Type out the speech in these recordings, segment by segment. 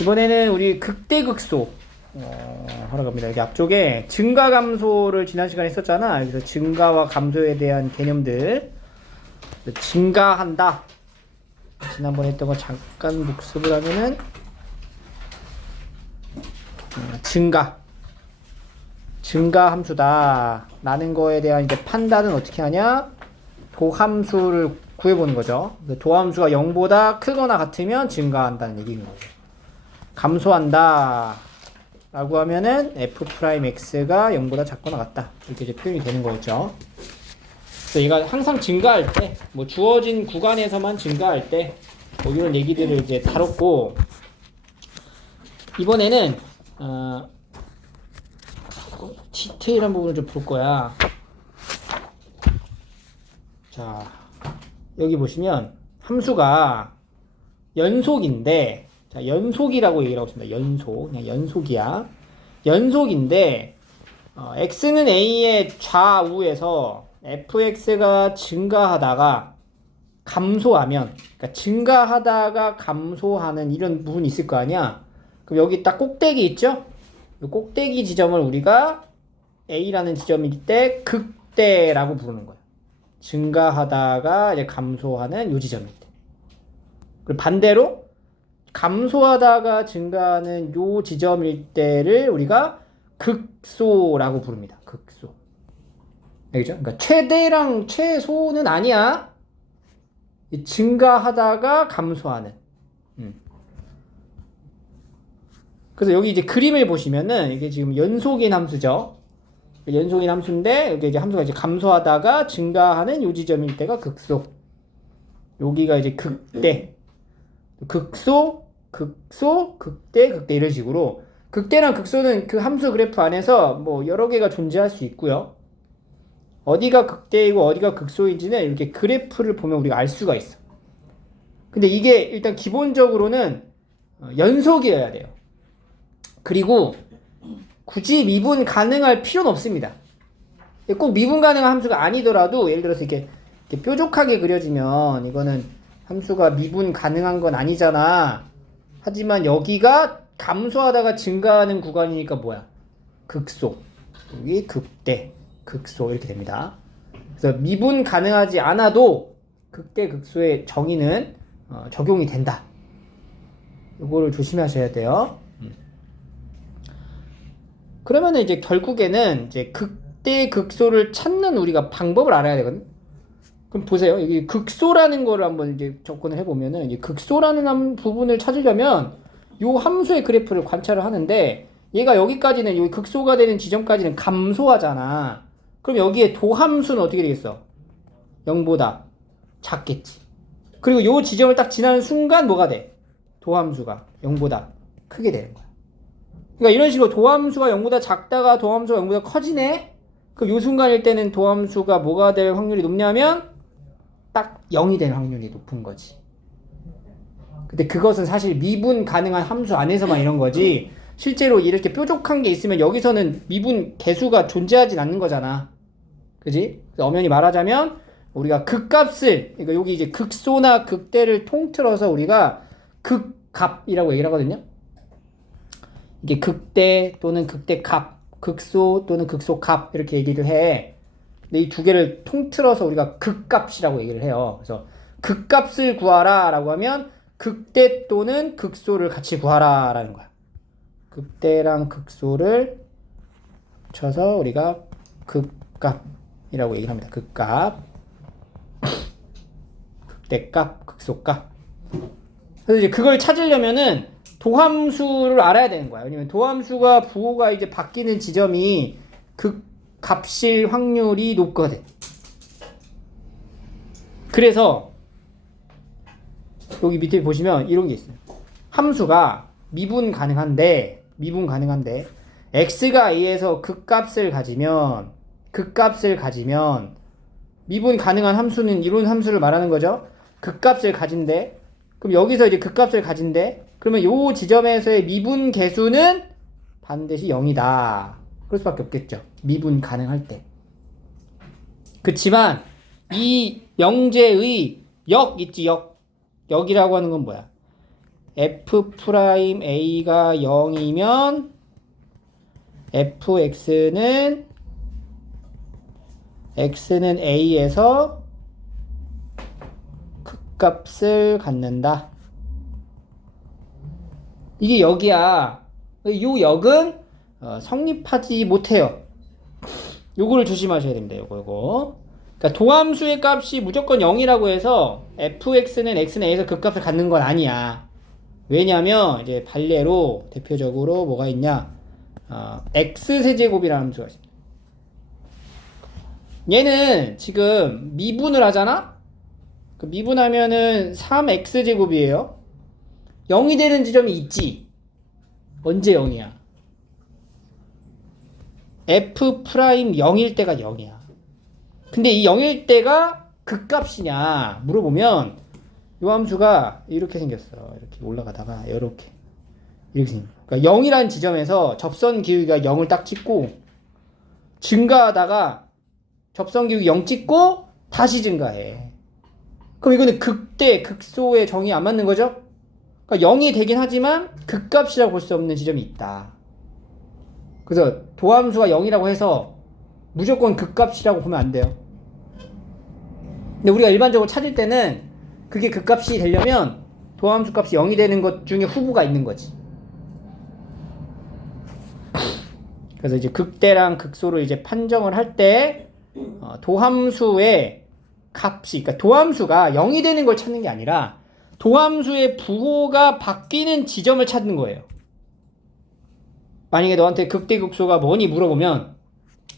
이번에는 우리 극대극소 하러 갑니다. 여기 앞쪽에 증가 감소를 지난 시간에 했었잖아. 여기서 증가와 감소에 대한 개념들 증가한다. 지난번에 했던 거 잠깐 복습을 하면은 증가 함수다 라는 거에 대한 이제 판단은 어떻게 하냐? 도함수를 구해보는 거죠. 도함수가 0보다 크거나 같으면 증가한다는 얘기인 거죠. 감소한다 라고 하면은 f'x가 0보다 작거나 같다, 이렇게 이제 표현이 되는 거였죠. 그래서 얘가 항상 증가할 때, 뭐 주어진 구간에서만 증가할 때, 뭐 이런 얘기들을 이제 다뤘고, 이번에는 디테일한 부분을 좀 볼 거야. 자, 여기 보시면 함수가 연속인데, 자, 연속이라고 얘기를 하고 있습니다. 연속, 그냥 연속이야. 연속인데 x는 a의 좌우에서 fx가 증가하다가 감소하면, 그러니까 증가하다가 감소하는 이런 부분이 있을 거 아니야. 그럼 여기 딱 꼭대기 있죠? 이 꼭대기 지점을 우리가 a라는 지점일 때 극대라고 부르는 거야. 증가하다가 이제 감소하는 요 지점일 때. 그리고 반대로 감소하다가 증가하는 요 지점일 때를 우리가 극소라고 부릅니다. 극소. 알겠죠? 그러니까 최대랑 최소는 아니야. 증가하다가 감소하는. 그래서 여기 이제 그림을 보시면은 이게 지금 연속인 함수죠. 연속인 함수인데 여기 이제 함수가 이제 감소하다가 증가하는 요 지점일 때가 극소. 여기가 이제 극대. 극소, 극소, 극대, 극대 이런 식으로, 극대랑 극소는 그 함수 그래프 안에서 뭐 여러 개가 존재할 수 있고요. 어디가 극대이고 어디가 극소인지는 이렇게 그래프를 보면 우리가 알 수가 있어. 근데 이게 일단 기본적으로는 연속이어야 돼요. 그리고 굳이 미분 가능할 필요는 없습니다. 꼭 미분 가능한 함수가 아니더라도, 예를 들어서 이렇게 뾰족하게 그려지면 이거는 함수가 미분 가능한 건 아니잖아. 하지만 여기가 감소하다가 증가하는 구간이니까 뭐야? 극소. 여기 극대, 극소 이렇게 됩니다. 그래서 미분 가능하지 않아도 극대, 극소의 정의는 적용이 된다. 이거를 조심하셔야 돼요. 그러면은 이제 결국에는 이제 극대, 극소를 찾는 우리가 방법을 알아야 되거든. 그럼 보세요. 여기 극소라는 거를 한번 이제 접근을 해보면은, 이제 극소라는 부분을 찾으려면 요 함수의 그래프를 관찰을 하는데, 얘가 여기까지는, 여기 극소가 되는 지점까지는 감소하잖아. 그럼 여기에 도함수는 어떻게 되겠어? 0보다 작겠지. 그리고 요 지점을 딱 지나는 순간 뭐가 돼? 도함수가 0보다 크게 되는 거야. 그러니까 이런 식으로 도함수가 0보다 작다가 도함수가 0보다 커지네? 그럼 요 순간일 때는 도함수가 뭐가 될 확률이 높냐면 딱 0이 될 확률이 높은 거지. 근데 그것은 사실 미분 가능한 함수 안에서만 이런 거지, 실제로 이렇게 뾰족한 게 있으면 여기서는 미분 개수가 존재하진 않는 거잖아. 그지? 엄연히 말하자면 우리가 극값을, 그러니까 여기 이제 극소나 극대를 통틀어서 우리가 극값이라고 얘기를 하거든요. 이게 극대 또는 극대값, 극소 또는 극소값 이렇게 얘기를 해. 근데 이 두 개를 통틀어서 우리가 극값이라고 얘기를 해요. 그래서 극값을 구하라 라고 하면 극대 또는 극소를 같이 구하라 라는 거야. 극대랑 극소를 합쳐서 우리가 극값이라고 얘기를 합니다. 극값, 극대값, 극소값. 그래서 이제 그걸 찾으려면은 도함수를 알아야 되는 거야. 왜냐면 도함수가 부호가 이제 바뀌는 지점이 극값일 확률이 높거든. 그래서 여기 밑에 보시면 이런 게 있어요. 함수가 미분 가능한데 x가 a에서 극값을 가지면 미분 가능한 함수는 이런 함수를 말하는 거죠. 극값을 가진대. 그럼 여기서 이제 극값을 가진대. 그러면 요 지점에서의 미분 개수는 반드시 0이다. 그럴 수밖에 없겠죠. 미분 가능할 때. 그치만 이 명제의 역 있지, 역. 역이라고 하는 건 뭐야? f'A가 0이면 fx는 x는 a에서 극값을 갖는다. 이게 역이야. 요 역은 성립하지 못해요. 요거를 조심하셔야 됩니다. 요거. 그러니까 도함수의 값이 무조건 0이라고 해서 fx는 x는 a에서 극값을 갖는 건 아니야. 왜냐면 이제 반례로 대표적으로 뭐가 있냐? x세제곱이라는 함수가 있습니다. 얘는 지금 미분을 하잖아? 그 미분하면은 3x제곱이에요. 0이 되는 지점이 있지. 언제 0이야? f 프라임 0일 때가 0이야. 근데 이 0일 때가 극값이냐 물어보면 이 함수가 이렇게 생겼어. 이렇게 올라가다가 이렇게 생겼어. 그러니까 0이라는 지점에서 접선 기울기가 0을 딱 찍고 증가하다가 접선 기울기 0 찍고 다시 증가해. 그럼 이거는 극대, 극소의 정의 안 맞는 거죠? 그러니까 0이 되긴 하지만 극값이라고 볼 수 없는 지점이 있다. 그래서 도함수가 0이라고 해서 무조건 극값이라고 보면 안 돼요. 근데 우리가 일반적으로 찾을 때는 그게 극값이 되려면 도함수 값이 0이 되는 것 중에 후보가 있는 거지. 그래서 이제 극대랑 극소를 이제 판정을 할 때 도함수의 값이, 그러니까 도함수가 0이 되는 걸 찾는 게 아니라 도함수의 부호가 바뀌는 지점을 찾는 거예요. 만약에 너한테 극대 극소가 뭐니 물어보면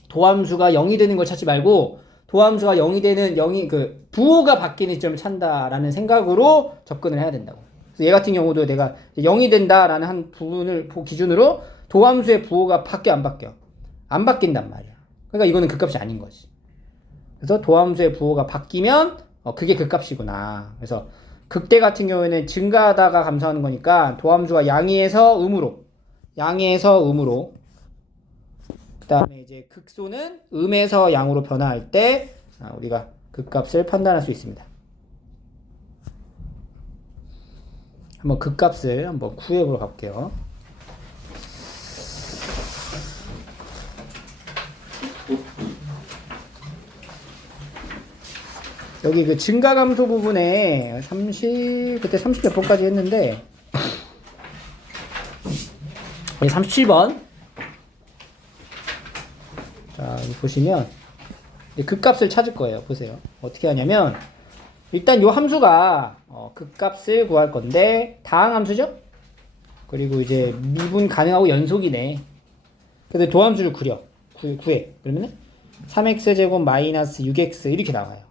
도함수가 0이 되는 걸 찾지 말고 도함수가 0이 되는 부호가 바뀌는 지점을 찾는다라는 생각으로 접근을 해야 된다고. 그래서 얘 같은 경우도 내가 0이 된다라는 한 부분을 기준으로 도함수의 부호가 바뀌어 안 바뀌어? 안 바뀐단 말이야. 그러니까 이거는 극값이 아닌 거지. 그래서 도함수의 부호가 바뀌면 그게 극값이구나. 그래서 극대 같은 경우에는 증가하다가 감소하는 거니까 도함수가 양에서 음으로 그 다음에 이제 극소는 음에서 양으로 변화할 때 우리가 극값을 판단할 수 있습니다. 한번 극값을 한번 구해보러 갈게요. 여기 그 증가 감소 부분에 그때 30 몇 번까지 했는데 37번. 자, 여기 보시면 극값을 찾을 거예요. 보세요. 어떻게 하냐면 일단 이 함수가 극값을 구할 건데 다항 함수죠? 그리고 이제 미분 가능하고 연속이네. 그래서 도함수를 구해. 그러면은 3x제곱 마이너스 6x 이렇게 나와요.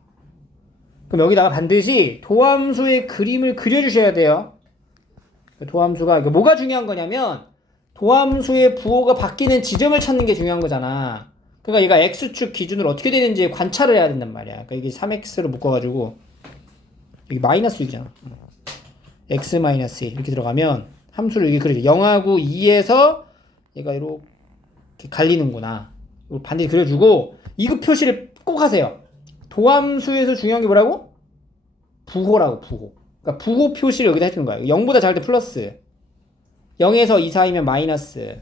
그럼 여기다가 반드시 도함수의 그림을 그려주셔야 돼요. 도함수가 뭐가 중요한 거냐면 도함수의 부호가 바뀌는 지점을 찾는 게 중요한 거잖아. 그러니까 얘가 x축 기준으로 어떻게 되는지 관찰을 해야 된단 말이야. 그러니까 이게 3x로 묶어가지고 여기 마이너스 6이잖아. x 마이너스 1 이렇게 들어가면 함수를 여기 그려줘. 0하고 2에서 얘가 이렇게 갈리는구나. 이거 반드시 그려주고 이거 표시를 꼭 하세요. 도함수에서 중요한 게 뭐라고? 부호라고, 부호. 그러니까 부호 표시를 여기다 해주는 거야. 0보다 작을 때 플러스, 0에서 2 사이면 마이너스,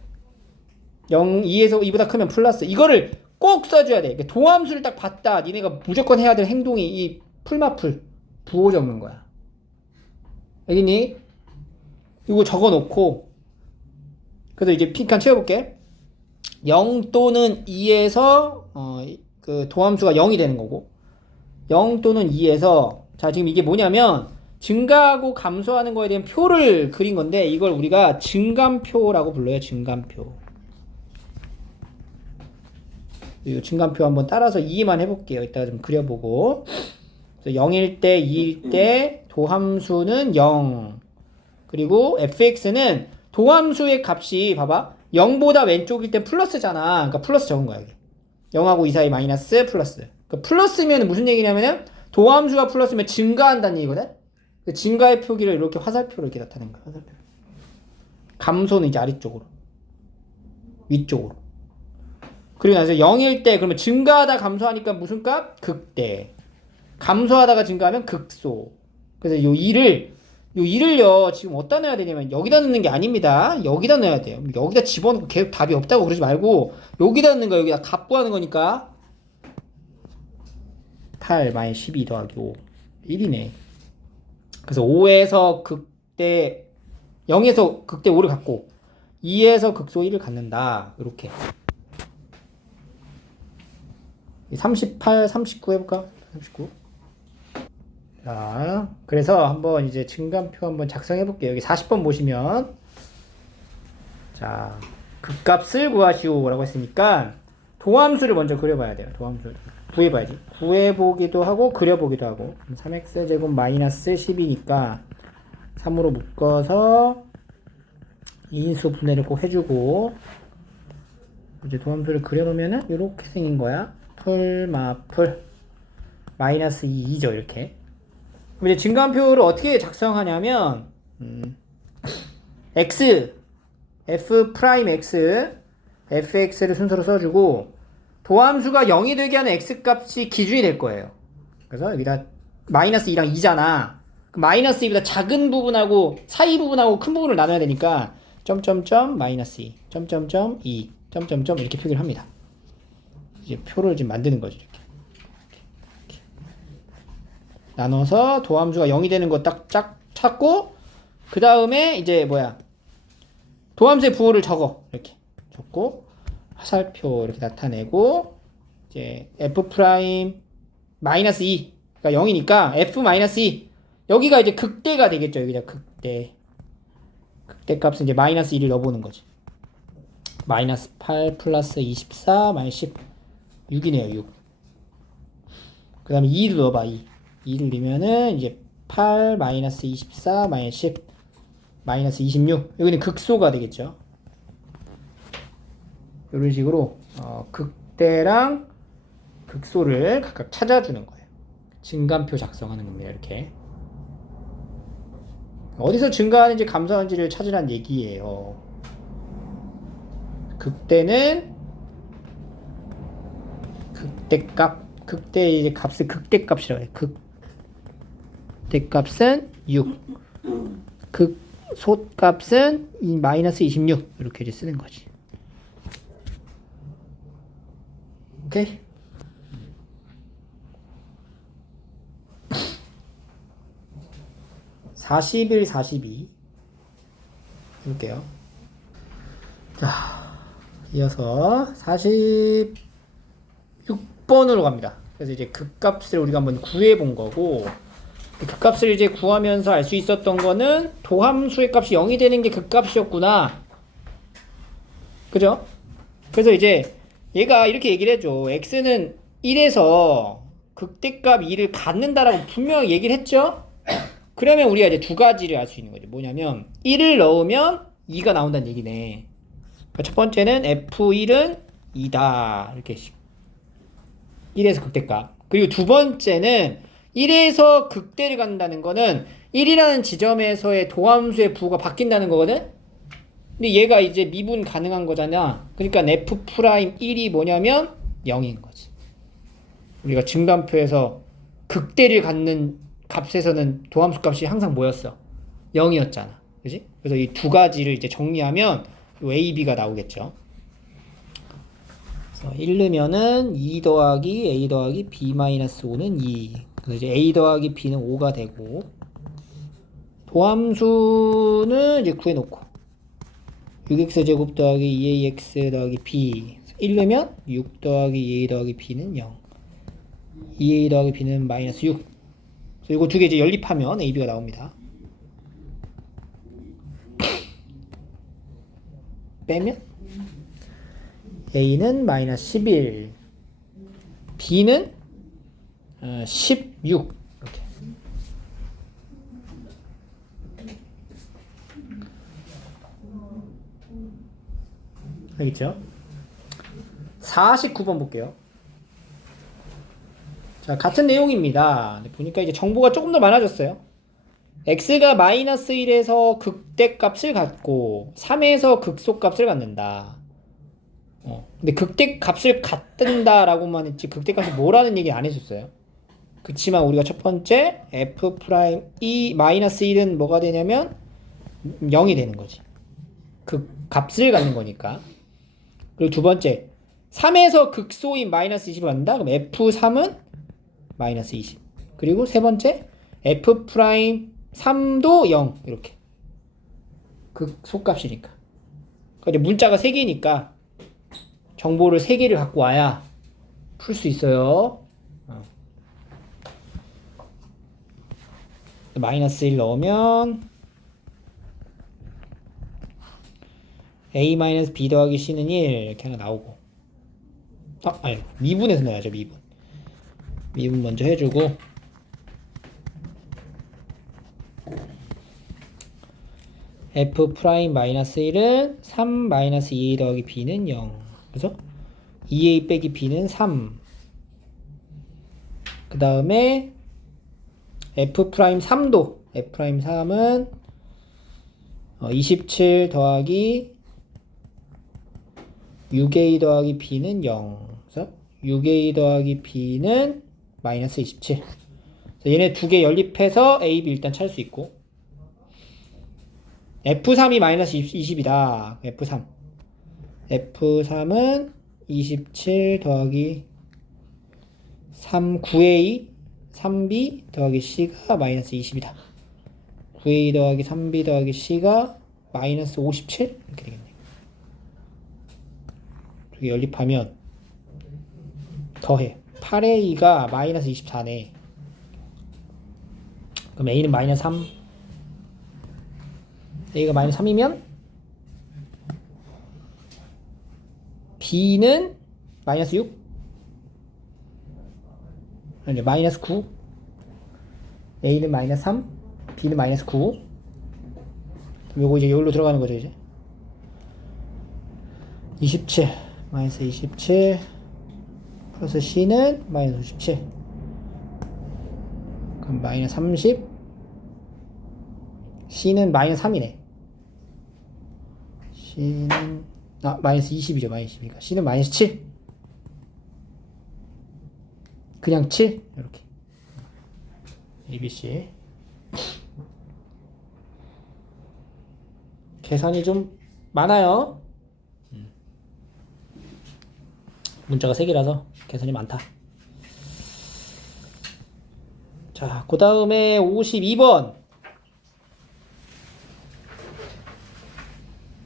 2에서 2보다 크면 플러스. 이거를 꼭 써줘야 돼. 그러니까 도함수를 딱 봤다. 니네가 무조건 해야 될 행동이 이 풀마풀, 부호 적는 거야. 알겠니? 이거 적어놓고 그래서 이제 픽한 채워볼게. 0 또는 2에서 그 도함수가 0이 되는 거고 0 또는 2에서 자 지금 이게 뭐냐면 증가하고 감소하는 거에 대한 표를 그린 건데 이걸 우리가 증감표라고 불러요. 증감표. 이 증감표 한번 따라서 이해만 해볼게요. 이따가 좀 그려보고. 그래서 0일 때 2일 때 도함수는 0 그리고 fx는 도함수의 값이 봐봐 0보다 왼쪽일 때 플러스잖아. 그러니까 플러스 적은 거야. 0하고 2 사이 마이너스 플러스. 그러니까 플러스면 무슨 얘기냐면은 도함수가 플러스면 증가한다는 얘기거든. 그 증가의 표기를 이렇게 화살표로 이렇게 나타낸 거야. 화살표. 감소는 이제 아래쪽으로, 위쪽으로. 그리고 나서 0일 때 그러면 증가하다 감소하니까 무슨 값? 극대. 감소하다가 증가하면 극소. 그래서 이 2를 요 2를요 지금 어디다 넣어야 되냐면 여기다 넣는 게 아닙니다. 여기다 넣어야 돼요. 여기다 집어넣고 계속 답이 없다고 그러지 말고 여기다 넣는 거야. 여기다 갑부하는 거니까 8 12 더하기 5 1이네. 그래서 5에서 극대 0에서 극대 5를 갖고 2에서 극소 1을 갖는다. 이렇게 38, 39 해볼까? 39. 자, 그래서 한번 이제 증감표 한번 작성해 볼게요. 여기 40번 보시면 자, 극값을 구하시오라고 했으니까 도함수를 먼저 그려봐야 돼요. 도함수를 구해봐야지. 구해보기도 하고 그려보기도 하고 3x제곱 마이너스 10이니까 3으로 묶어서 인수 분해를 꼭 해주고 이제 도함수를 그려놓으면은 이렇게 생긴 거야. 풀 마풀 마이너스 2죠 이렇게. 그럼 이제 증감표를 어떻게 작성하냐면 x f 프라임 x fx를 순서로 써주고 도함수가 0이 되게 하는 x 값이 기준이 될 거예요. 그래서 여기다 마이너스 2랑 2잖아. 마이너스 2보다 작은 부분하고 사이 부분하고 큰 부분을 나눠야 되니까 점점점 마이너스 2 점점점 2 점점점 이렇게 표기를 합니다. 이제 표를 지금 만드는 거죠. 이렇게 나눠서 도함수가 0이 되는 거 딱 찾고 그 다음에 이제 뭐야 도함수의 부호를 적어. 이렇게 적고 화살표 이렇게 나타내고 이제 f 프라임 마이너스 2가 0이니까 f 마이너스 2 여기가 이제 극대가 되겠죠. 여기가 극대 값은 이제 마이너스 2를 넣어보는 거지. 마이너스 8 플러스 24 마이너스 10 6이네요. 6. 그 다음에 2를 넣어봐. 2를 넣으면은 이제 8 마이너스 24 마이너스 10 마이너스 26 여기는 극소가 되겠죠. 이런 식으로 극대랑 극소를 각각 찾아주는 거예요. 증감표 작성하는 겁니다. 이렇게 어디서 증가하는지 감소하는지를 찾으라는 얘기예요. 극대는 극대값 극대 이제 값을 극대값이라고 해요. 극대값은 6 극소값은 마이너스 26 이렇게 이제 쓰는 거지. 오케이? (41, 42) 볼게요. 자, 이어서 46번으로 갑니다. 그래서 이제 극값을 우리가 한번 구해 본 거고, 극값을 이제 구하면서 알 수 있었던 거는 도함수의 값이 0이 되는 게 극값이었구나. 그죠? 그래서 이제 얘가 이렇게 얘기를 해줘. x는 1에서 극대값 2를 갖는다라고 분명히 얘기를 했죠? 그러면 우리가 이제 두 가지를 알 수 있는 거죠. 뭐냐면 1을 넣으면 2가 나온다는 얘기네. 그러니까 첫 번째는 f1은 2다. 이렇게 1에서 극대값. 그리고 두 번째는 1에서 극대를 갖는다는 거는 1이라는 지점에서의 도함수의 부호가 바뀐다는 거거든? 근데 얘가 이제 미분 가능한 거잖아. 그러니까 f'1이 뭐냐면 0인 거지. 우리가 증감표에서 극대를 갖는 값에서는 도함수 값이 항상 뭐였어? 0이었잖아. 그지? 그래서 이 두 가지를 이제 정리하면 A, B가 나오겠죠. 그래서 1 넣으면은 2 더하기 A 더하기 B 마이너스 5는 2. 그래서 이제 A 더하기 B는 5가 되고, 도함수는 이제 구해놓고, 6x제곱 더하기 2ax 더하기 b 1 넣으면 6 더하기 2a 더하기 b는 0 2a 더하기 b는 마이너스 6. 이거 두 개 이제 연립하면 ab가 나옵니다. 빼면 a는 마이너스 11 b는 16 이렇게. 알겠죠? 49번 볼게요. 자, 같은 내용입니다. 보니까 이제 정보가 조금 더 많아졌어요. x가 마이너스 1에서 극대값을 갖고 3에서 극소값을 갖는다. 근데 극대값을 갖는다라고만 했지 극대값이 뭐라는 얘기 안 해줬어요. 그치만 우리가 첫 번째 f 프라임 마이너스 1은 뭐가 되냐면 0이 되는 거지. 그 값을 갖는 거니까. 그리고 두 번째 3에서 극소인 마이너스 20을 갖는다. 그럼 f3은 마이너스 20. 그리고 세 번째 f 프라임 3도 0 이렇게. 극소값이니까. 그러니까 이제 문자가 3개니까 정보를 3개를 갖고 와야 풀 수 있어요. 마이너스 1 넣으면 a 마이너스 b 더하기 c는 1 이렇게 하나 나오고, 아니 미분에서 넣어야죠. 미분 먼저 해주고, f 프라임 마이너스 1은 3 마이너스 2a 더하기 b는 0. 그래서 2a 빼기 b는 3. 그 다음에 f 프라임 3도 f 프라임 3은 27 더하기 6a 더하기 b는 0. 그래서 6a 더하기 b는 마이너스 27. 얘네 두 개 연립해서 a, b 일단 찾을 수 있고, f3이 마이너스 20이다. f3은 27 더하기 3 9a 3b 더하기 c가 마이너스 20이다. 9a 더하기 3b 더하기 c가 마이너스 57 이렇게 되겠네. 두개 연립하면 더해 8a가 마이너스 24네. 그럼 a는 마이너스 3, a가 마이너스 3이면 b는 마이너스 6, 아니 마이너스 9, a는 마이너스 3, b는 마이너스 9. 요거 이제 여기로 들어가는 거죠. 이제 27 마이너스 27 플러스 c는 마이너스 57. 그럼 마이너스 30, c는 마이너스 3이네. c는 마이너스 20이죠. 마이너스 20이니까 c는 마이너스 7. 그냥 7 이렇게. ABC. 계산이 좀 많아요. 문자가 3개라서 계산이 많다. 자, 그 다음에 52번.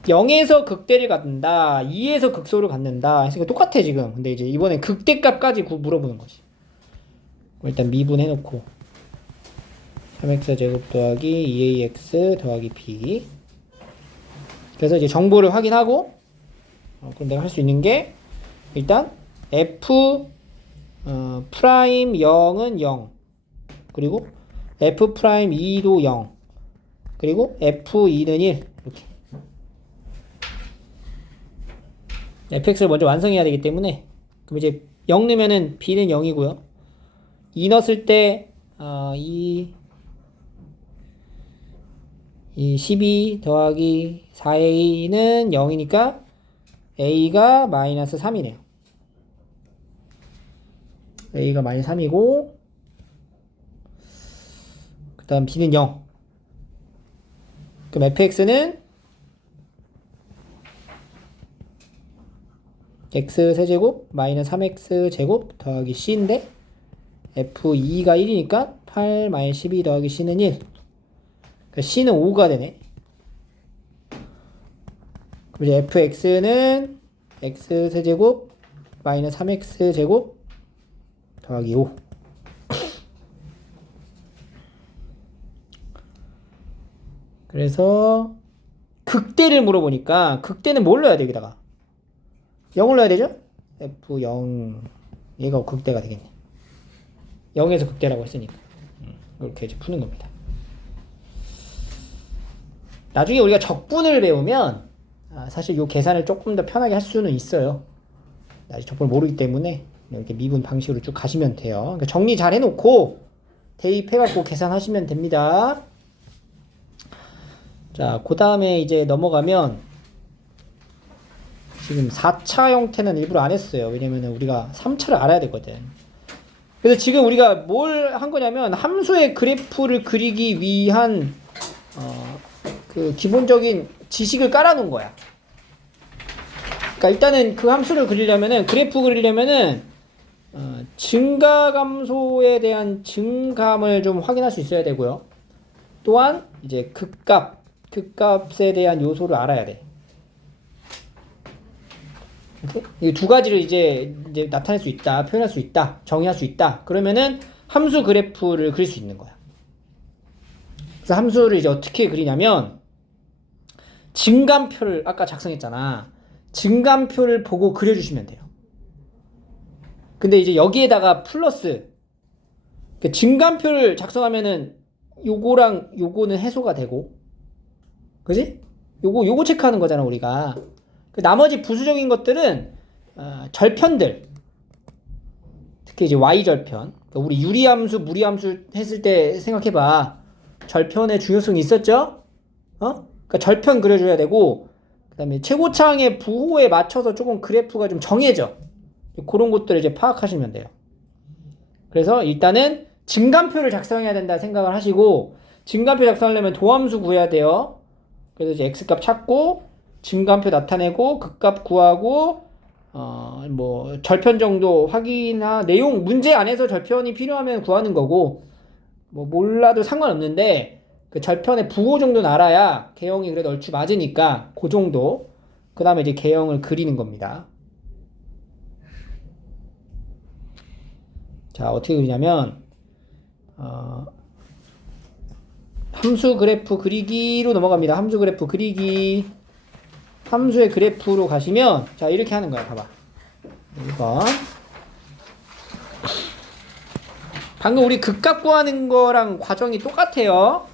0에서 극대를 갖는다, 2에서 극소를 갖는다 했으니까 똑같아 지금. 근데 이제 이번엔 극대값까지 물어보는 거지. 일단 미분 해놓고 3x 제곱 더하기 2ax 더하기 b. 그래서 이제 정보를 확인하고, 그럼 내가 할 수 있는 게 일단 f 프라임 0은 0, 그리고 f 프라임 2도 0, 그리고 f2는 1 이렇게. fx를 먼저 완성해야 되기 때문에, 그럼 이제 0 넣으면은 b는 0이고요 2 넣었을 때 이 12 더하기 4a는 0이니까 a가 마이너스 3이네요. a가 마이너스 3이고, 그 다음 b는 0. 그럼 fx는 x 세제곱 마이너스 3x 제곱 더하기 c인데 f2가 1이니까 8 마이너스 12 더하기 c는 1. 그러니까 c는 5가 되네. 그럼 이제 fx는 x 세제곱 마이너스 3x 제곱 더하기 5. 그래서 극대를 물어보니까 극대는 뭘 넣어야 돼? 여기다가 0을 넣어야 되죠? f0, 얘가 극대가 되겠네. 0에서 극대라고 했으니까. 이렇게 이제 푸는 겁니다. 나중에 우리가 적분을 배우면 사실 이 계산을 조금 더 편하게 할 수는 있어요. 아직 적분을 모르기 때문에 이렇게 미분 방식으로 쭉 가시면 돼요. 그러니까 정리 잘 해놓고 대입해갖고 계산하시면 됩니다. 자, 그 다음에 이제 넘어가면, 지금 4차 형태는 일부러 안 했어요. 왜냐면 우리가 3차를 알아야 되거든. 그래서 지금 우리가 뭘 한 거냐면 함수의 그래프를 그리기 위한 그 기본적인 지식을 깔아놓은 거야. 그러니까 일단은 그 함수를 그리려면은 그래프 그리려면은 증가감소에 대한 증감을 좀 확인할 수 있어야 되고요. 또한 이제 극값에 대한 요소를 알아야 돼. 이 두 가지를 이제 나타낼 수 있다, 표현할 수 있다, 정의할 수 있다. 그러면은 함수 그래프를 그릴 수 있는 거야. 그래서 함수를 이제 어떻게 그리냐면 증감표를 아까 작성했잖아. 증감표를 보고 그려주시면 돼요. 근데 이제 여기에다가 플러스 증감표를 작성하면은 요거랑 요거는 해소가 되고, 그지? 요거 체크하는 거잖아 우리가. 그 나머지 부수적인 것들은 절편들, 특히 이제 y-절편. 그러니까 우리 유리함수, 무리함수 했을 때 생각해봐. 절편의 중요성이 있었죠? 그러니까 절편 그려줘야 되고, 그 다음에 최고차항의 부호에 맞춰서 조금 그래프가 좀 정해져. 그런 것들을 이제 파악하시면 돼요. 그래서 일단은 증감표를 작성해야 된다 생각을 하시고, 증감표 작성하려면 도함수 구해야 돼요. 그래서 이제 x값 찾고 증감표 나타내고 극값 구하고 뭐 절편 정도 확인하 내용 문제 안에서 절편이 필요하면 구하는 거고, 뭐 몰라도 상관없는데 그 절편의 부호 정도는 알아야 개형이 그래도 얼추 맞으니까 그 정도. 그 다음에 이제 개형을 그리는 겁니다. 자, 어떻게 그리냐면 함수 그래프 그리기로 넘어갑니다. 함수 그래프 그리기. 함수의 그래프로 가시면 자 이렇게 하는 거야. 봐봐. 1번. 방금 우리 극값 구하는 거랑 과정이 똑같아요.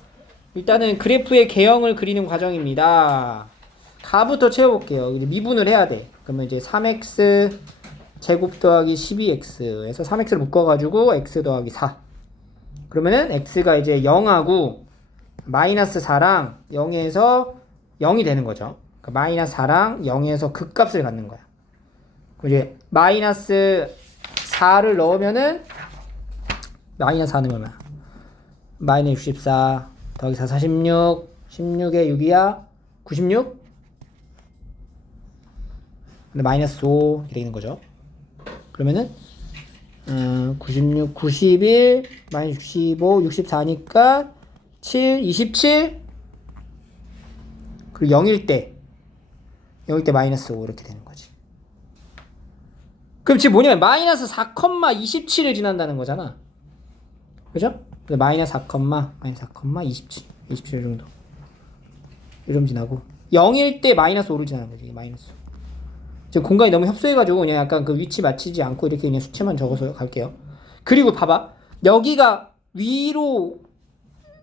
일단은 그래프의 개형을 그리는 과정입니다. 가부터 채워볼게요. 미분을 해야 돼. 그러면 이제 3x 제곱 더하기 12x에서 3x를 묶어가지고 x 더하기 4. 그러면은 x가 이제 0하고 마이너스 4랑 0에서 0이 되는 거죠. 그러니까 마이너스 4랑 0에서 극값을 갖는 거야. 그럼 이제 마이너스 4를 넣으면은 마이너스 4는 얼마야? 마이너스 64 더하기 4 46 16에 6이야 96? 근데 마이너스 5 이렇게 되는 거죠. 그러면은 96 91 마이너스 65 64니까 7 27 그리고 0일 때 마이너스 5 이렇게 되는 거지. 그럼 지금 뭐냐면 마이너스 4,27을 지난다는 거잖아. 그죠? 마이너스 27 정도. 이 정도 지나고 0일 때 마이너스 5를 지나는 거지. 마이너스 5. 지금 공간이 너무 협소해가지고 그냥 약간 그 위치 맞추지 않고 이렇게 그냥 수치만 적어서 갈게요. 그리고 봐봐. 여기가 위로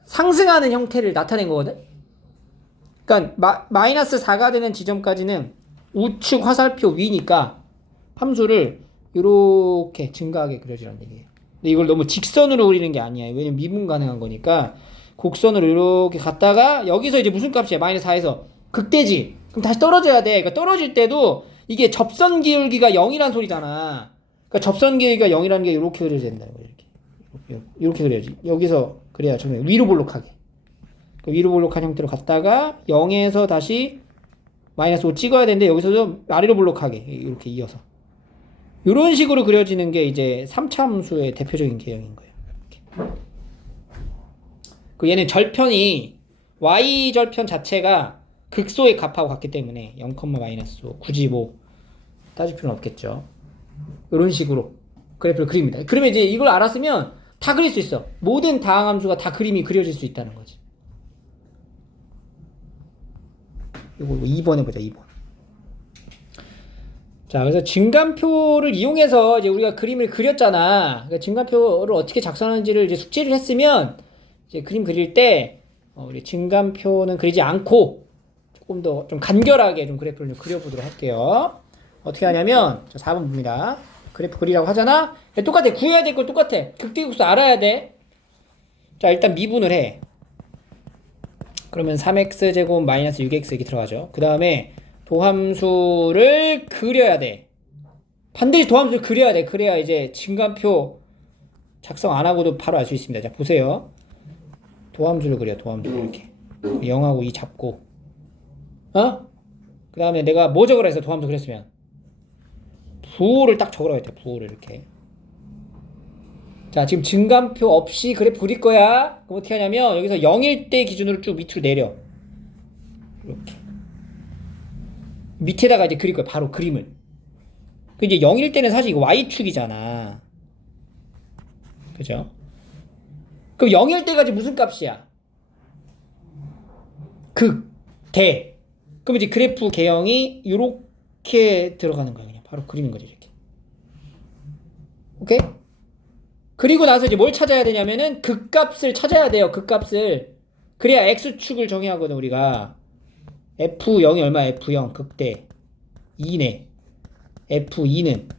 상승하는 형태를 나타낸 거거든? 그러니까 마이너스 4가 되는 지점까지는 우측 화살표 위니까 함수를 이렇게 증가하게 그려주라는 얘기예요. 근데 이걸 너무 직선으로 그리는 게 아니야. 왜냐면 미분 가능한 거니까 곡선으로 이렇게 갔다가 여기서 이제 무슨 값이야? 마이너스 4에서 극대지. 그럼 다시 떨어져야 돼. 그러니까 떨어질 때도 이게 접선 기울기가 0이란 소리잖아. 그러니까 접선 기울기가 0이라는 게 이렇게 그려야 된다는 거야. 이렇게 그려야지. 여기서 그래야 정말 위로 볼록하게. 위로 볼록한 형태로 갔다가 0에서 다시 마이너스 5 찍어야 되는데 여기서도 아래로 볼록하게 이렇게 이어서 이런 식으로 그려지는 게 이제 3차 함수의 대표적인 개형인 거예요. 그 얘는 절편이 y절편 자체가 극소의 값하고 같기 때문에 0, 마이너스 5 굳이 뭐 따질 필요는 없겠죠. 이런 식으로 그래프를 그립니다. 그러면 이제 이걸 알았으면 다 그릴 수 있어. 모든 다항함수가 다 그림이 그려질 수 있다는 거지. 이거 2번 해보자. 2번. 자, 그래서 증감표를 이용해서 이제 우리가 그림을 그렸잖아. 그러니까 증감표를 어떻게 작성하는지를 이제 숙지를 했으면 이제 그림 그릴 때 우리 증감표는 그리지 않고 조금 더 좀 간결하게 좀 그래프를 좀 그려보도록 할게요. 어떻게 하냐면 자, 4번 봅니다. 그래프 그리라고 하잖아. 똑같아. 구해야 될 거 똑같아. 극대극소 알아야 돼. 자, 일단 미분을 해. 그러면 3x제곱 마이너스 6x 이렇게 들어가죠. 그 다음에 도함수를 그려야 돼. 반드시 도함수를 그려야 돼. 그래야 이제 증감표 작성 안 하고도 바로 알 수 있습니다. 자, 보세요. 도함수를 그려, 도함수를 이렇게. 0하고 2 잡고. 그 다음에 내가 뭐 적으라 해서 도함수 그렸으면 부호를 딱 적으라고 했대. 부호를 이렇게. 자, 지금 증감표 없이 그래프 그릴 거야. 그럼 어떻게 하냐면 여기서 0일 때 기준으로 쭉 밑으로 내려. 이렇게. 밑에다가 이제 그릴 거야. 바로 그림을. 그 이제 0일 때는 사실 이거 Y축이잖아. 그죠? 그럼 0일 때까지 무슨 값이야? 극, 대. 그럼 이제 그래프 개형이 이렇게 들어가는 거야. 그냥 바로 그리는 거지, 이렇게. 오케이? 그리고 나서 이제 뭘 찾아야 되냐면은 극값을 찾아야 돼요. 극값을. 그래야 x축을 정해야 하거든, 우리가. f0이 얼마야? f0 극대 2네. f2는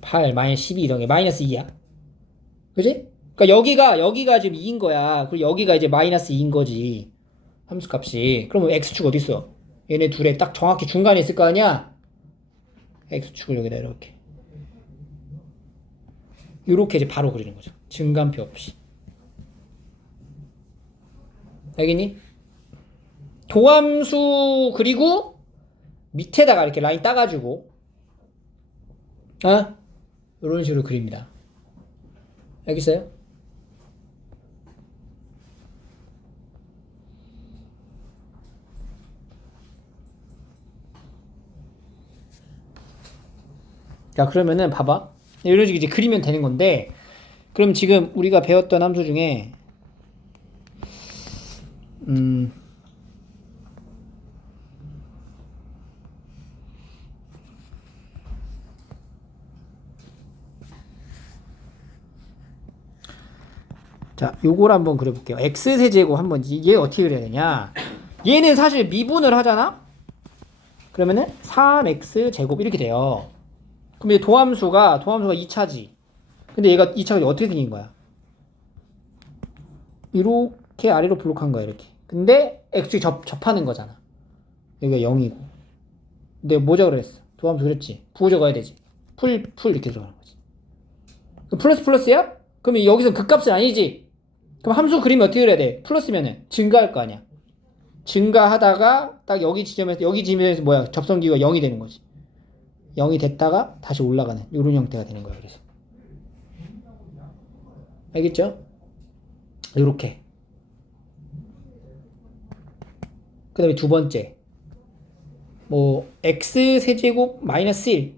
8 마이너스 12 이동해 마이너스 2야. 그지? 그러니까 여기가 지금 2인 거야. 그리고 여기가 이제 마이너스 2인 거지. 함수값이. 그러면 x축 어디 있어? 얘네 둘에 딱 정확히 중간에 있을 거 아니야? x축을 여기다 이렇게. 이렇게 이제 바로 그리는 거죠. 증감표 없이. 알겠니? 도함수 그리고 밑에다가 이렇게 라인 따가지고 이런 식으로 그립니다. 알겠어요? 자, 그러면은 봐봐. 이런 식으로 이제 그리면 되는 건데, 그럼 지금 우리가 배웠던 함수 중에 자, 요걸 한번 그려볼게요. x세제곱 한번 얘 어떻게 그려야 되냐? 얘는 사실 미분을 하잖아? 그러면은 3x제곱 이렇게 돼요. 그럼 이제 도함수가 2차지. 근데 얘가 2차가 어떻게 생긴 거야? 이렇게 아래로 블록한 거야, 이렇게. 근데 x축이 접하는 거잖아. 여기가 0이고. 근데 뭐 적으라 했어? 도함수 그랬지? 부호 적어야 되지. 풀 이렇게 적어는 거지. 그럼 플러스야? 그러면 여기서 극값은 아니지? 그럼 함수 그리면 어떻게 그려야 돼? 플러스면은 증가할 거 아니야. 증가하다가 딱 여기 지점에서 뭐야? 접선기가 0이 되는 거지. 0이 됐다가 다시 올라가는 이런 형태가 되는 거야. 그래서 알겠죠? 요렇게. 그 다음에 두 번째 뭐 x세제곱 마이너스 1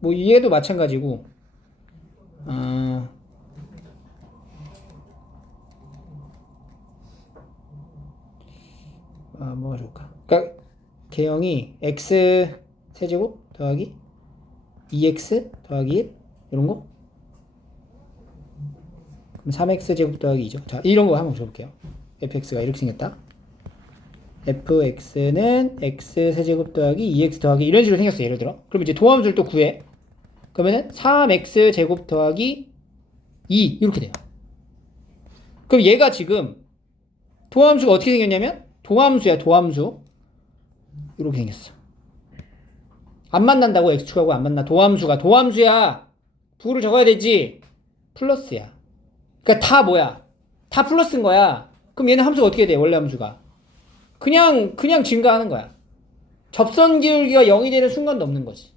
뭐 얘도 마찬가지고 뭐가 좋을까? 그러니까 개형이 x세제곱 더하기 2x 더하기 1 이런 거? 그럼 3x제곱 더하기 2죠. 자, 이런 거 한번 줘볼게요. fx가 이렇게 생겼다. fx는 x세제곱 더하기 2x 더하기 이런 식으로 생겼어. 예를 들어. 그럼 이제 도함수를 또 구해. 그러면은 3x제곱 더하기 2 이렇게 돼요. 그럼 얘가 지금 도함수가 어떻게 생겼냐면 도함수야. 도함수 이렇게 생겼어. 안 만난다고 x축하고 안 만나. 도함수야. 부호를 적어야 되지. 플러스야. 그러니까 다 뭐야? 다 플러스인 거야. 그럼 얘는 함수가 어떻게 돼? 원래 함수가 그냥 증가하는 거야. 접선 기울기가 0이 되는 순간도 없는 거지.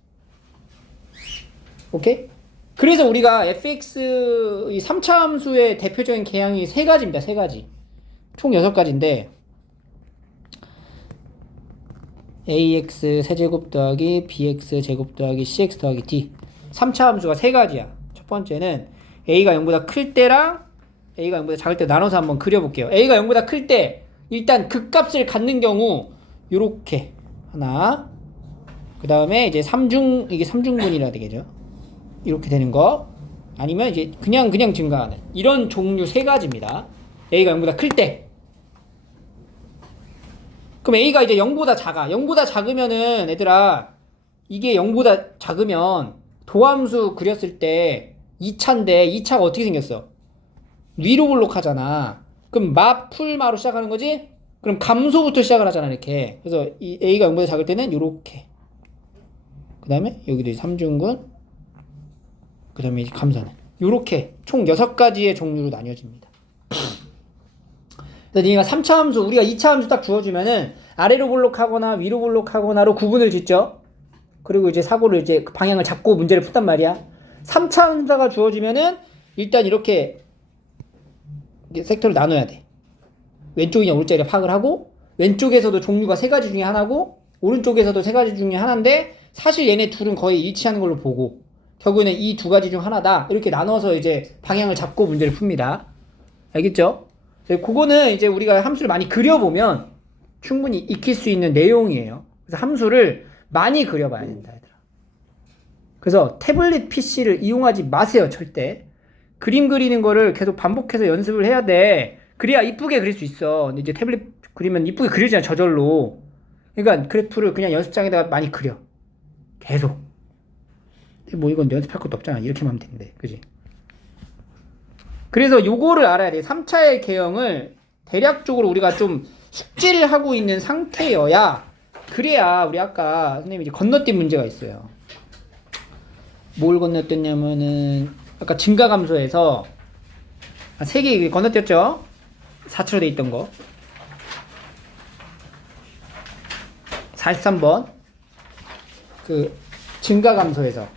오케이? 그래서 우리가 fx 이 3차 함수의 대표적인 개형이 세 가지입니다. 세 가지. 총 6가지인데 ax 세제곱 더하기 bx 제곱 더하기 cx 더하기 d 3차 함수가 세 가지야. 첫 번째는 a가 0보다 클 때랑 a가 0보다 작을 때 나눠서 한번 그려볼게요. a가 0보다 클 때 일단 극값을 갖는 경우 요렇게 하나, 그 다음에 이제 이게 3중분이라 되겠죠. 이렇게 되는 거 아니면 이제 그냥 증가하는 이런 종류 세 가지입니다. a가 0보다 클 때. 그럼 a가 이제 0보다 작아. 0보다 작으면은 얘들아 이게 0보다 작으면 도함수 그렸을 때 2차인데 2차가 어떻게 생겼어? 위로 블록하잖아. 그럼 풀마로 시작하는 거지? 그럼 감소부터 시작을 하잖아. 이렇게. 그래서 이 a가 0보다 작을 때는 요렇게. 그 다음에 여기도 이제 3중근 그 다음에 이제 감소는 요렇게 총 6가지의 종류로 나뉘어집니다. 그래서 니가 3차 함수, 우리가 2차 함수 딱 주어주면은 아래로 볼록하거나 위로 볼록하거나로 구분을 짓죠. 그리고 이제 사고를 이제 방향을 잡고 문제를 푼단 말이야. 3차 함수가 주어지면은 일단 이렇게 섹터를 나눠야 돼. 왼쪽이냐 오른쪽이냐 파악을 하고, 왼쪽에서도 종류가 3가지 중에 하나고, 오른쪽에서도 3가지 중에 하나인데, 사실 얘네 둘은 거의 일치하는 걸로 보고, 결국에는 이 2가지 중 하나다. 이렇게 나눠서 이제 방향을 잡고 문제를 풉니다. 알겠죠? 그거는 이제 우리가 함수를 많이 그려보면 충분히 익힐 수 있는 내용이에요. 그래서 함수를 많이 그려봐야 된다, 얘들아. 그래서 태블릿 PC를 이용하지 마세요, 절대. 그림 그리는 거를 계속 반복해서 연습을 해야 돼. 그래야 이쁘게 그릴 수 있어. 근데 이제 태블릿 그리면 이쁘게 그려지잖아, 저절로. 그러니까 그래프를 그냥 연습장에다가 많이 그려. 계속. 뭐 이건 연습할 것도 없잖아. 이렇게만 하면 되는데. 그지? 그래서 요거를 알아야 돼. 3차의 개형을 대략적으로 우리가 좀 숙지를 하고 있는 상태여야, 그래야 우리 아까 선생님이 이제 건너뛴 문제가 있어요. 뭘 건너뛰냐면은 아까 증가감소에서 3개 건너뛰었죠? 4차로 돼 있던 거. 43번. 그 증가감소에서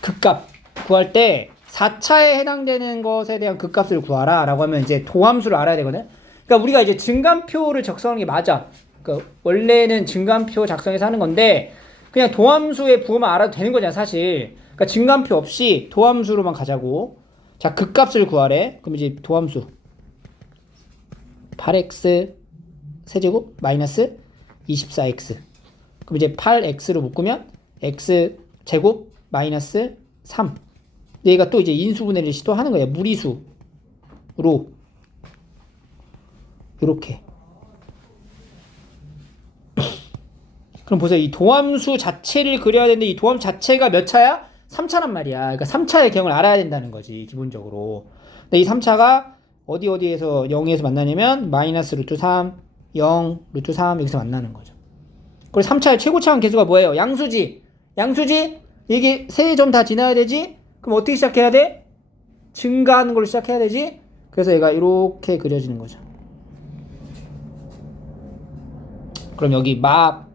극값 구할 때 4차에 해당되는 것에 대한 극값을 구하라 라고 하면 이제 도함수를 알아야 되거든. 그러니까 우리가 이제 증감표를 작성하는 게 맞아. 그러니까 원래는 증감표 작성해서 하는 건데 그냥 도함수의 부호만 알아도 되는 거잖아, 사실. 그러니까 증감표 없이 도함수로만 가자고. 자, 극값을 구하래. 그럼 이제 도함수 8x 세제곱 마이너스 24x. 그럼 이제 8x로 묶으면 x 제곱 마이너스 3. 얘가 또 이제 인수분해를 시도하는 거야. 무리수로. 이렇게. 그럼 보세요. 이 도함수 자체를 그려야 되는데 이 도함 자체가 몇 차야? 3차란 말이야. 그러니까 3차의 개형을 알아야 된다는 거지, 기본적으로. 근데 이 3차가 어디에서 0에서 만나냐면 마이너스 루트 3, 0, 루트 3 여기서 만나는 거죠. 그리고 3차의 최고차원 계수가 뭐예요? 양수지. 이게 3점 다 지나야 되지? 그럼 어떻게 시작해야 돼? 증가하는 걸로 시작해야 되지? 그래서 얘가 이렇게 그려지는 거죠. 그럼 여기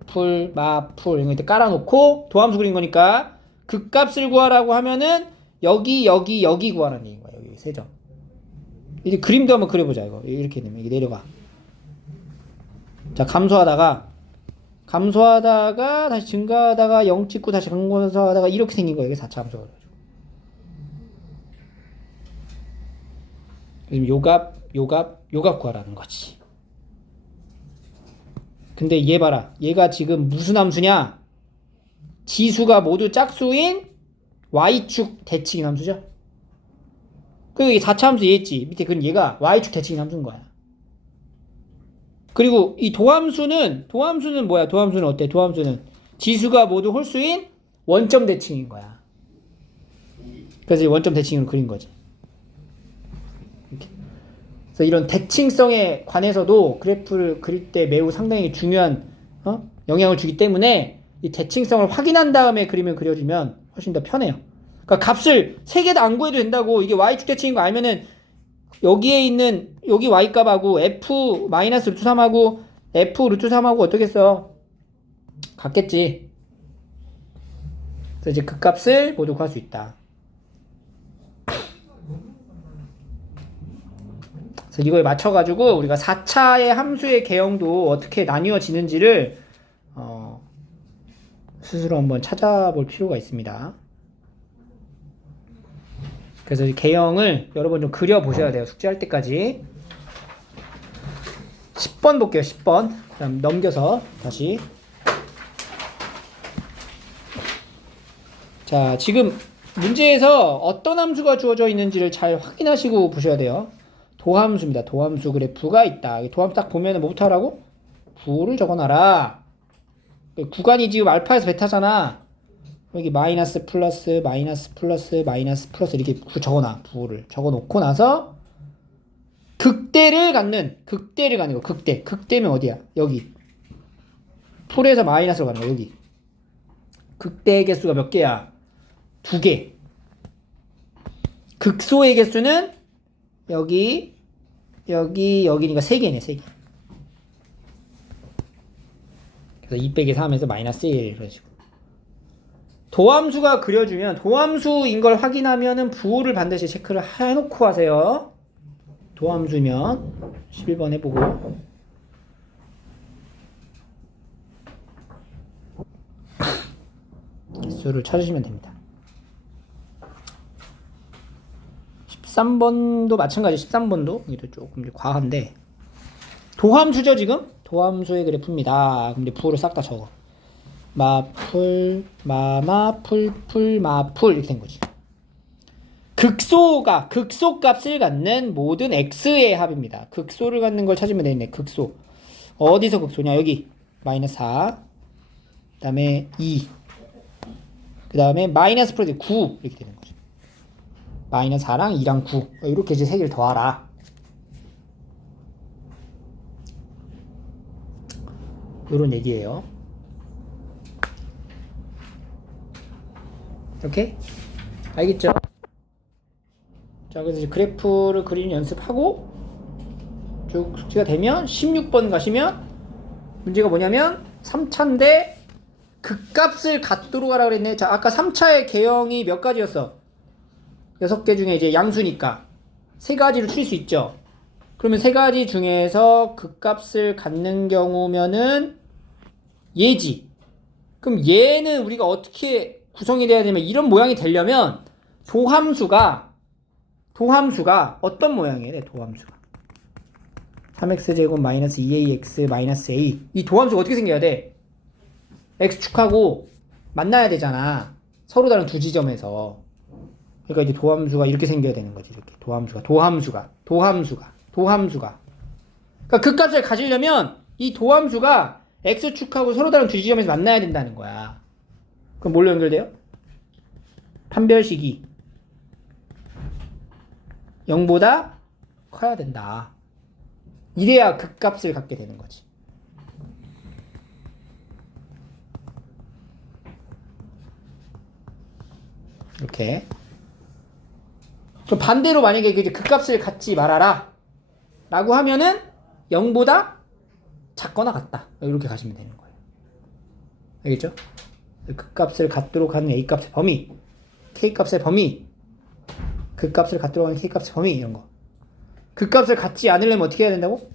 풀 이런 거 깔아놓고 도함수 그린 거니까 극값을 구하라고 하면은 여기 구하라는 얘기인 거야. 여기 3점. 이제 그림도 한번 그려보자. 이렇게 되면 이게 내려가. 자, 감소하다가 다시 증가하다가 0 찍고 다시 감소하다가 이렇게 생긴 거예요. 이게 4차 함수가. 그럼 요값 구하라는 거지. 근데 얘 봐라. 얘가 지금 무슨 함수냐? 지수가 모두 짝수인 y축 대칭인 함수죠. 그리고 이게 4차 함수 얘였지. 밑에 그건 얘가 y축 대칭인 함수인 거야. 그리고 이 도함수는 뭐야? 도함수는 어때? 도함수는 지수가 모두 홀수인 원점 대칭인 거야. 그래서 이 원점 대칭으로 그린 거지. 이렇게. 그래서 이런 대칭성에 관해서도 그래프를 그릴 때 매우 상당히 중요한 영향을 주기 때문에 이 대칭성을 확인한 다음에 그림을 그려주면 훨씬 더 편해요. 그러니까 값을 3개 다 안 구해도 된다고. 이게 y축 대칭인 거 알면은 여기에 있는 여기 y값하고 f 마이너스 루트 3하고 f 루트 3하고 어떻게 써? 같겠지. 그래서 이제 그 값을 모두 구할 수 있다. 그래서 이거에 맞춰가지고 우리가 4차의 함수의 개형도 어떻게 나뉘어지는지를 스스로 한번 찾아볼 필요가 있습니다. 그래서 이 개형을 여러 번 좀 그려보셔야 돼요. 숙제할 때까지. 10번 볼게요. 10번. 그다음 넘겨서 다시. 자, 지금 문제에서 어떤 함수가 주어져 있는지를 잘 확인하시고 보셔야 돼요. 도함수입니다. 도함수 그래프가 있다. 도함수 딱 보면 뭐부터 하라고? 부호를 적어놔라. 구간이 지금 알파에서 베타잖아. 여기 마이너스 플러스 마이너스 플러스 마이너스 플러스 이렇게 적어놔. 부호를 적어놓고 나서 극대를 갖는 거. 극대면 어디야? 여기. 풀에서 마이너스로 가는 거. 여기. 극대의 개수가 몇 개야? 2개. 극소의 개수는 여기니까 3개네, 3개. 그래서 2 빼기 3에서 마이너스 1 이런 식으로. 도함수가 그려주면 도함수인 걸 확인하면은 부호를 반드시 체크를 해놓고 하세요. 도함수면 11번 해보고. 개수를 찾으시면 됩니다. 13번도 마찬가지. 13번도 여기도 조금 과한데 도함수죠 지금? 도함수의 그래프입니다. 그럼 이제 부호를 싹 다 적어. 마풀, 마마, 풀풀, 마풀 이렇게 된 거지. 극소값을 갖는 모든 x의 합입니다. 극소를 갖는 걸 찾으면 되겠네. 극소. 어디서 극소냐? 여기 마이너스 4, 그 다음에 2, 그 다음에 마이너스 프로젝트 9 이렇게 되는 거죠. 마이너스 4랑 2랑 9 이렇게 이제 3개를 더하라. 이런 얘기예요. 오케이? 알겠죠? 자, 그래서 이제 그래프를 그리는 연습하고 쭉 숙지가 되면 16번 가시면 문제가 뭐냐면 3차인데 극값을 갖도록 하라 그랬네. 자, 아까 3차의 개형이 몇 가지였어? 6개 중에 이제 양수니까 3가지를 추릴 수 있죠. 그러면 3가지 중에서 극값을 갖는 경우면은 얘지. 그럼 얘는 우리가 어떻게 구성이 돼야 되면 이런 모양이 되려면 도함수가 어떤 모양이에요? 도함수가 3x제곱 마이너스 2ax 마이너스 a. 이 도함수가 어떻게 생겨야 돼? x축하고 만나야 되잖아. 서로 다른 두 지점에서. 그러니까 이제 도함수가 이렇게 생겨야 되는 거지. 이렇게 도함수가. 그러니까 극값을 가지려면 이 도함수가 x축하고 서로 다른 두 지점에서 만나야 된다는 거야. 그럼 뭘로 연결돼요? 판별식이 0보다 커야 된다. 이래야 극값을 갖게 되는 거지. 이렇게. 그럼 반대로 만약에 이제 극값을 갖지 말아라 라고 하면은 0보다 작거나 같다. 이렇게 가시면 되는 거예요. 알겠죠? 극값을 갖도록 하는 a값의 범위, k값의 범위, 극값을 갖도록 하는 k값의 범위 이런 거. 극값을 갖지 않으려면 어떻게 해야 된다고?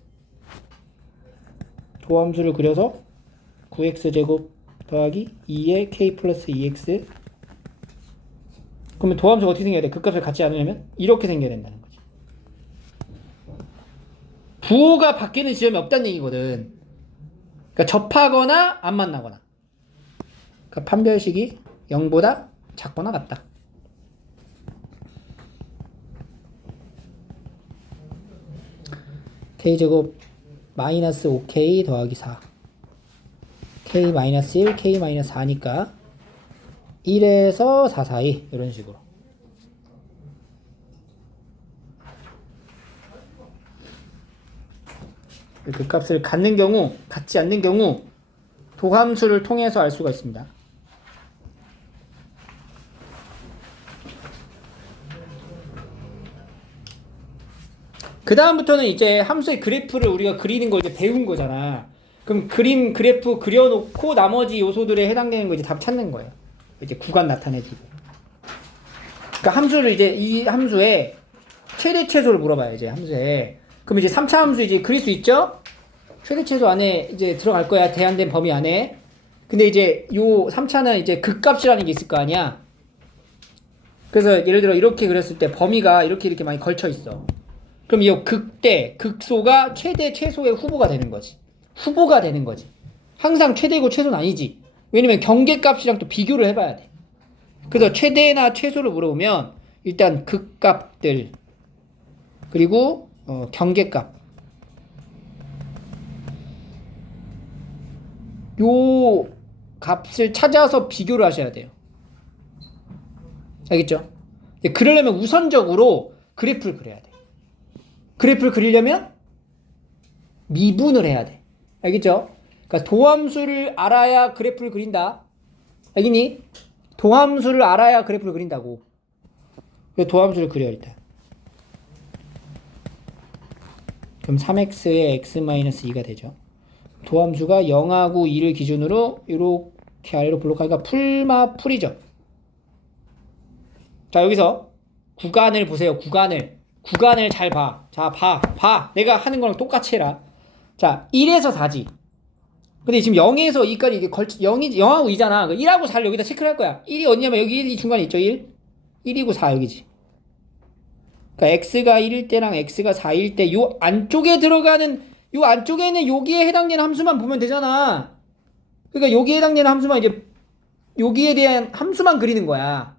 도함수를 그려서 9x제곱 더하기 2의 k 플러스 2x. 그러면 도함수가 어떻게 생겨야 돼? 극값을 갖지 않으려면 이렇게 생겨야 된다는 거지. 부호가 바뀌는 지점이 없다는 얘기거든. 그러니까 접하거나 안 만나거나. 그러니까 판별식이 0보다 작거나 같다. k제곱 마이너스 5k 더하기 4 k 마이너스 1, k 마이너스 4니까 1에서 4 사이 이런 식으로. 그 값을 갖는 경우, 갖지 않는 경우 도함수를 통해서 알 수가 있습니다. 그 다음부터는 이제 함수의 그래프를 우리가 그리는 걸 이제 배운 거잖아. 그럼 그래프 그려놓고 나머지 요소들에 해당되는 거 이제 답 찾는 거예요. 이제 구간 나타내주고. 그러니까 함수를 이제 이 함수에 최대 최소를 물어봐요. 이제 함수에. 그럼 이제 3차 함수 이제 그릴 수 있죠? 최대 최소 안에 이제 들어갈 거야. 제한된 범위 안에. 근데 이제 요 3차는 이제 극값이라는 게 있을 거 아니야. 그래서 예를 들어 이렇게 그렸을 때 범위가 이렇게 많이 걸쳐 있어. 그럼 이 극소가 최대 최소의 후보가 되는 거지. 항상 최대고 최소는 아니지. 왜냐면 경계값이랑 또 비교를 해봐야 돼. 그래서 최대나 최소를 물어보면 일단 극값들 그리고 경계값 요 값을 찾아서 비교를 하셔야 돼요. 알겠죠? 그러려면 우선적으로 그래프를 그려야 돼. 그래프를 그리려면 미분을 해야 돼. 알겠죠? 그러니까 도함수를 알아야 그래프를 그린다. 알겠니? 도함수를 알아야 그래프를 그린다고. 그래서 도함수를 그려 일단. 그럼 3x에 x-2가 되죠. 도함수가 0하고 2를 기준으로 이렇게 아래로 블록하니까 풀이죠. 자, 여기서 구간을 보세요. 구간을 잘 봐. 자, 봐. 내가 하는 거랑 똑같이 해라. 자, 1에서 4지. 근데 지금 0에서 2까지 이게 0하고 2잖아. 1하고 4를 여기다 체크를 할 거야. 1이 어디냐면 여기 1이 중간에 있죠. 1이고 4 여기지. 그러니까 x가 1일 때랑 x가 4일 때 요 안쪽에 들어가는 요 안쪽에는 여기에 해당되는 함수만 보면 되잖아. 그러니까 여기에 해당되는 함수만 이제 여기에 대한 함수만 그리는 거야.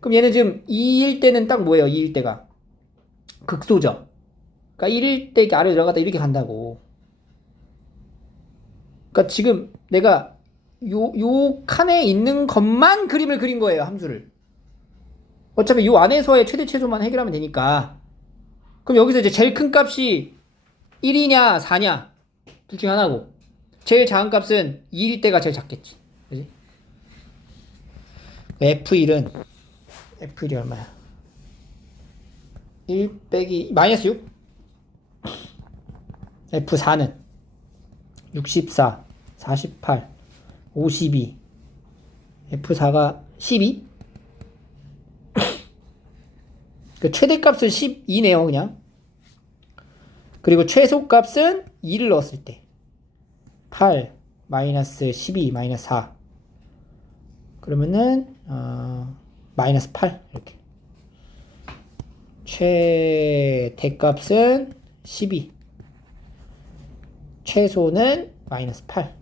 그럼 얘는 지금 2일 때는 딱 뭐예요? 2일 때가 극소죠. 그러니까 1일 때 이렇게 아래로 들어갔다 이렇게 간다고. 그러니까 지금 내가 요 칸에 있는 것만 그림을 그린 거예요. 함수를. 어차피 요 안에서의 최대 최소만 해결하면 되니까. 그럼 여기서 이제 제일 큰 값이 1이냐 4냐 둘 중에 하나고, 제일 작은 값은 2일 때가 제일 작겠지. 그지? F1이 얼마야? 1 빼기 마이너스 6. F4는 64, 48, 52. F4가 12? 그 최대값은 12네요, 그냥. 그리고 최소값은 2를 넣었을 때 8, 마이너스 12, 마이너스 4. 그러면은 마이너스 8 이렇게. 최대값은 12, 최소는 마이너스 8.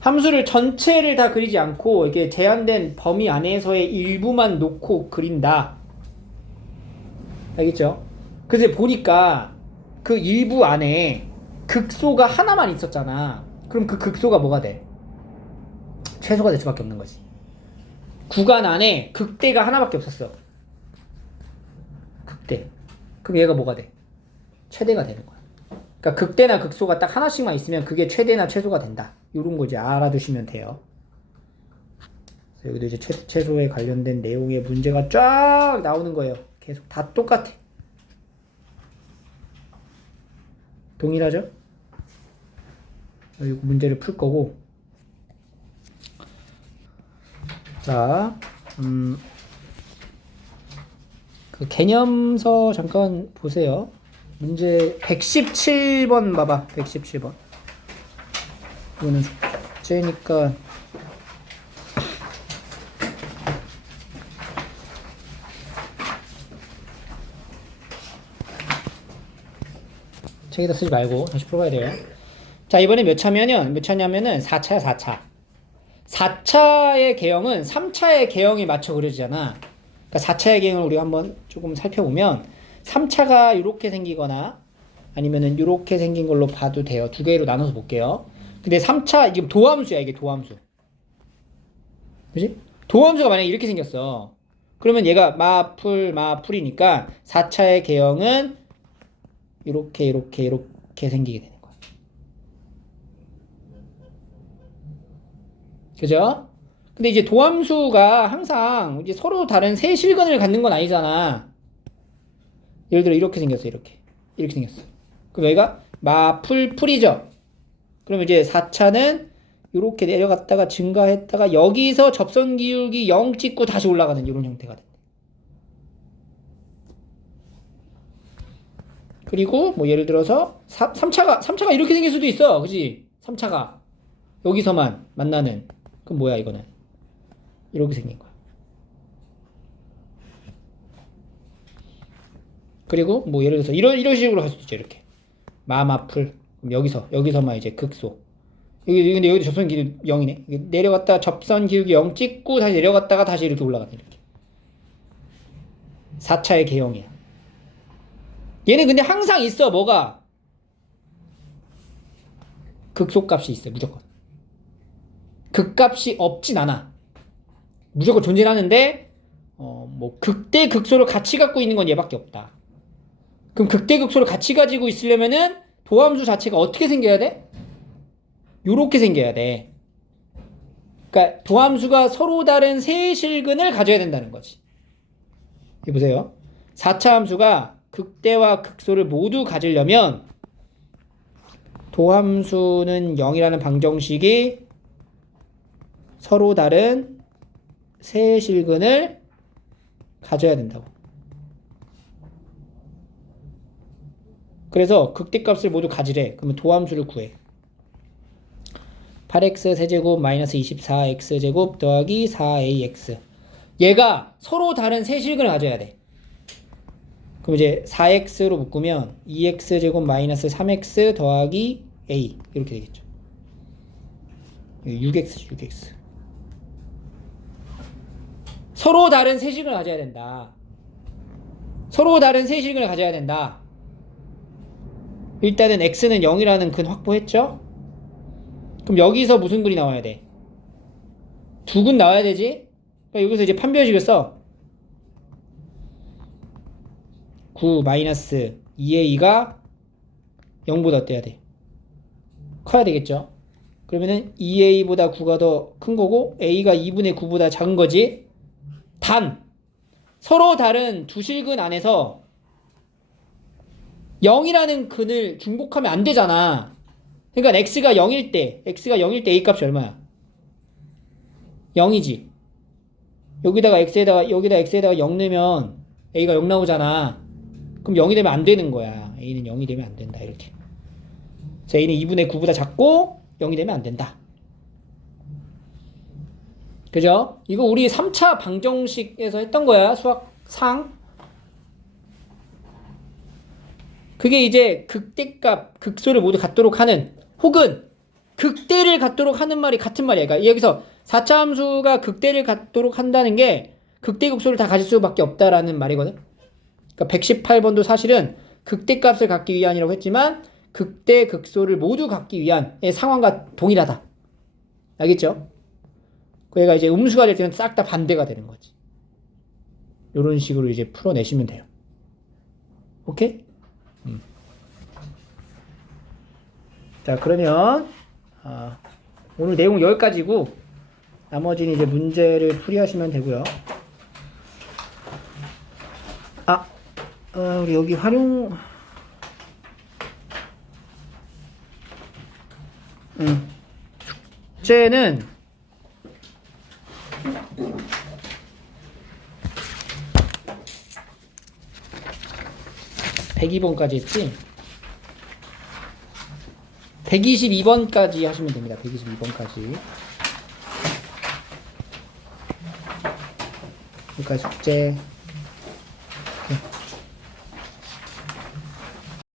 함수를 전체를 다 그리지 않고 이게 제한된 범위 안에서의 일부만 놓고 그린다. 알겠죠? 그래서 보니까 그 일부 안에 극소가 하나만 있었잖아. 그럼 그 극소가 뭐가 돼? 최소가 될 수밖에 없는 거지. 구간 안에 극대가 하나밖에 없었어. 극대. 그럼 얘가 뭐가 돼? 최대가 되는 거야. 그러니까 극대나 극소가 딱 하나씩만 있으면 그게 최대나 최소가 된다. 이런 거 이제 알아두시면 돼요. 그래서 여기도 이제 최소에 관련된 내용의 문제가 쫙 나오는 거예요. 계속 다 똑같아. 동일하죠? 여기 문제를 풀 거고. 자, 그 개념서 잠깐 보세요. 문제 117번 봐봐. 117번. 이거는 숙제니까 책에다 쓰지 말고 다시 풀어봐야 돼요. 자, 이번에 몇 차냐면은 4차야, 4차. 4차의 개형은 3차의 개형에 맞춰 그려지잖아. 그러니까 4차의 개형을 우리가 한번 조금 살펴보면 3차가 이렇게 생기거나 아니면은 이렇게 생긴 걸로 봐도 돼요. 두 개로 나눠서 볼게요. 근데 3차, 이게 도함수야, 이게 도함수. 그지? 도함수가 만약에 이렇게 생겼어. 그러면 얘가 마풀이니까 4차의 개형은 이렇게 생기게 되는 거야. 그죠? 근데 이제 도함수가 항상 이제 서로 다른 세 실근을 갖는 건 아니잖아. 예를 들어 이렇게 생겼어. 이렇게 생겼어. 그럼 여기가 마풀이죠. 그러면 이제 4차는 이렇게 내려갔다가 증가했다가 여기서 접선 기울기 0 찍고 다시 올라가는 이런 형태가 된다. 그리고 뭐 예를 들어서 3차가 이렇게 생길 수도 있어. 그지? 3차가 여기서만 만나는. 그럼 뭐야 이거는? 이렇게 생긴 거야. 그리고 뭐 예를 들어서 이런 식으로 할 수도 있죠. 이렇게 마풀. 그럼 여기서만 이제 극소. 근데 여기도 접선 기울기 0이네. 내려갔다가 접선 기울기 0 찍고 다시 내려갔다가 다시 이렇게 올라가네. 이렇게. 4차의 개형이야. 얘는 근데 항상 있어. 뭐가? 극소값이 있어요. 무조건. 극값이 없진 않아. 무조건 존재하는데 뭐 극대 극소를 같이 갖고 있는 건 얘밖에 없다. 그럼 극대 극소를 같이 가지고 있으려면은 도함수 자체가 어떻게 생겨야 돼? 요렇게 생겨야 돼. 그러니까 도함수가 서로 다른 세 실근을 가져야 된다는 거지. 이 보세요. 4차 함수가 극대와 극소를 모두 가지려면 도함수는 0이라는 방정식이 서로 다른 세 실근을 가져야 된다고. 그래서 극대값을 모두 가지래. 그러면 도함수를 구해. 8x 세제곱 마이너스 24x제곱 더하기 4ax. 얘가 서로 다른 세 실근을 가져야 돼. 그럼 이제 4x로 묶으면 2x제곱 마이너스 3x 더하기 a 이렇게 되겠죠. 6x. 서로 다른 세 실근을 가져야 된다. 서로 다른 세 실근을 가져야 된다. 일단은 x는 0이라는 근 확보했죠? 그럼 여기서 무슨 근이 나와야 돼? 두 근 나와야 되지? 그러니까 여기서 이제 판별식을 써. 9 마이너스 2a가 0보다 어때야 돼? 커야 되겠죠? 그러면은 2a보다 9가 더 큰 거고 a가 2분의 9보다 작은 거지. 단 서로 다른 두 실근 안에서 0이라는 근을 중복하면 안 되잖아. 그러니까 x가 0일 때 a 값이 얼마야? 0이지. 여기다 x에다가 0 넣으면 a가 0 나오잖아. 그럼 0이 되면 안 되는 거야. a는 0이 되면 안 된다. 이렇게. 그래서 a는 2분의 9보다 작고 0이 되면 안 된다. 그죠? 이거 우리 3차 방정식에서 했던 거야. 수학상. 그게 이제 극대값, 극소를 모두 갖도록 하는, 혹은 극대를 갖도록 하는 말이 같은 말이야. 그러니까 여기서 4차 함수가 극대를 갖도록 한다는 게 극대 극소를 다 가질 수밖에 없다라는 말이거든. 그러니까 118번도 사실은 극대값을 갖기 위한이라고 했지만 극대 극소를 모두 갖기 위한의 상황과 동일하다. 알겠죠? 그 애가 이제 음수가 될 때는 싹 다 반대가 되는 거지. 이런 식으로 이제 풀어내시면 돼요. 오케이? 자, 그러면 오늘 내용 여기까지고 나머지는 이제 문제를 풀이하시면 되고요. 우리 여기 활용 숙제는 102번까지 했지? 122번까지 하시면 됩니다. 122번까지. 그러니까 숙제